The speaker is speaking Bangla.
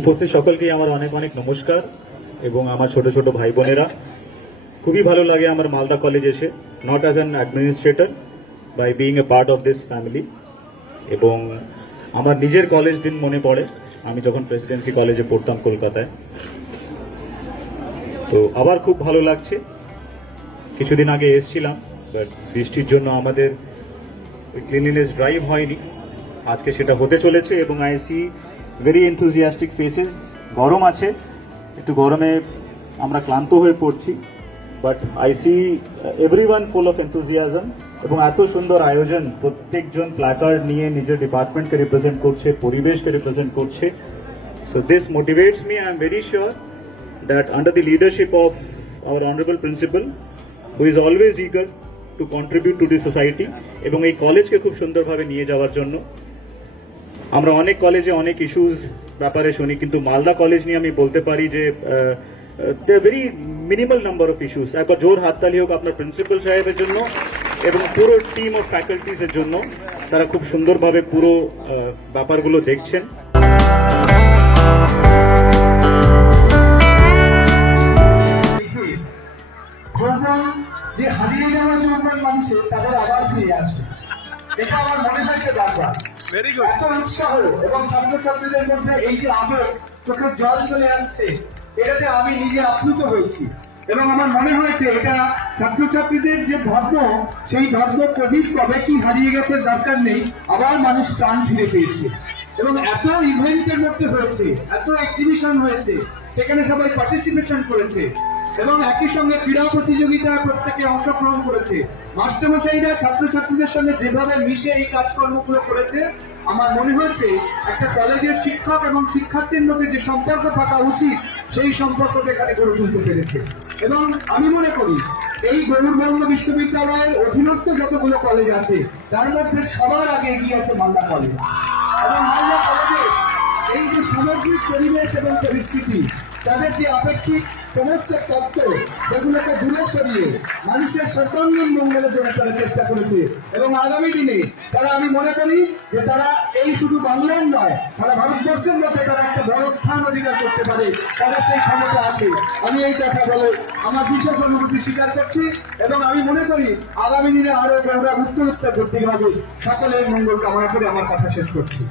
উপস্থিত সকলকেই আমার অনেক অনেক নমস্কার এবং আমার ছোট ছোট ভাই বোনেরা। খুবই ভালো লাগে আমার মালদা কলেজ এসে not as an administrator by being a part of this family এবং আমার নিজের কলেজ দিন মনে পড়ে, আমি যখন প্রেসিডেন্সি কলেজে পড়তাম কলকাতায়। তো আবার খুব ভালো লাগছে। কিছুদিন আগে এসেছিলাম বাট বৃষ্টির জন্য আমাদের ক্লিনলিনেস ড্রাইভ হয়নি। আজকে সেটা হতে চলেছে এবং I see very enthusiastic faces গরম আছে একটু গরমে আমরা ক্লান্ত হয়ে পড়ছি but I see everyone full of enthusiasm এবং এত সুন্দর আয়োজন প্রত্যেকজন প্ল্যাকার্ড নিয়ে নিজের ডিপার্টমেন্টকে রিপ্রেজেন্ট করছে পরিবেশকে রিপ্রেজেন্ট করছে। So this motivates me I am very sure that under the leadership of our honorable principal, who is always eager to contribute to the society এবং এই কলেজকে খুব সুন্দরভাবে নিয়ে যাওয়ার জন্য আমরা অনেক কলেজে অনেক ইস্যুস ব্যাপারে শুনি, কিন্তু মালদা কলেজ নিয়ে আমি বলতে পারি যে the very minimal number of issues একবার জোর হাততালি হোক আপনার প্রিন্সিপাল সাহেবের জন্য এবং পুরো টিম অফ ফ্যাকাল্টিসের জন্য। তারা খুব সুন্দরভাবে পুরো ব্যাপারগুলো দেখছেন। যে হারিয়ে মানুষের তাদের আবার ফিরে আসবে। এটা আমার মনে বারবার ভেরি গুড এত উৎসাহ এবং ছাত্রছাত্রীদের মধ্যে এই যে আবেগ, চোখের জল চলে আসছে, এটাতে আমি নিজে আপ্লুত হয়েছি। এবং আমার মনে হয়েছে এটা ছাত্রছাত্রীদের যে ধর্ম, সেই ধর্ম কোভিড কবে কি হারিয়ে গেছে দরকার নেই, আবার মানুষ প্রাণ ফিরে পেয়েছে। এবং এত ইভেন্টের মধ্যে হয়েছে, এত এক্সিবিশন হয়েছে, সেখানে সবাই পার্টিসিপেশন করেছে। এবং একই সঙ্গে ক্রীড়া প্রতিযোগিতায় প্রত্যেকে অংশগ্রহণ করেছে। মাস্টারমশাইরা ছাত্রছাত্রীদের সঙ্গে যেভাবে মিশে এই কাজকর্মগুলো করেছে, আমার মনে হয়েছে একটা কলেজের শিক্ষক এবং শিক্ষার্থীর মধ্যে যে সম্পর্ক থাকা উচিত, সেই সম্পর্কটা এখানে গড়ে তুলতে পেরেছে। এবং আমি মনে করি, এই গৌরবঙ্গ বিশ্ববিদ্যালয়ের অধীনস্থ যতগুলো কলেজ আছে, তার মধ্যে সবার আগে এগিয়ে আছে মালদা কলেজ। এবং মালদা কলেজে এই যে সামগ্রিক পরিবেশ এবং পরিস্থিতি, তাদের যে আপেক্ষিক সমস্ত তত্ত্ব, সেগুলোকে দূরে সরিয়ে মানুষের সর্বাঙ্গীন মঙ্গলের জন্য তারা চেষ্টা করেছে। এবং আগামী দিনে তারা, আমি মনে করি যে তারা এই শুধু বাংলার নয়, সারা ভারতবর্ষের মধ্যে তারা একটা বড় স্থান অধিকার করতে পারে তারা সেই ক্ষমতা আছে। আমি এই কথা বলে আমার বিশেষ অনুভূতি স্বীকার করছি এবং আমি মনে করি আগামী দিনে আরও আমরা উত্তর উত্তর করতে হবে সকলের মঙ্গল কামনা করে আমার কথা শেষ করছি।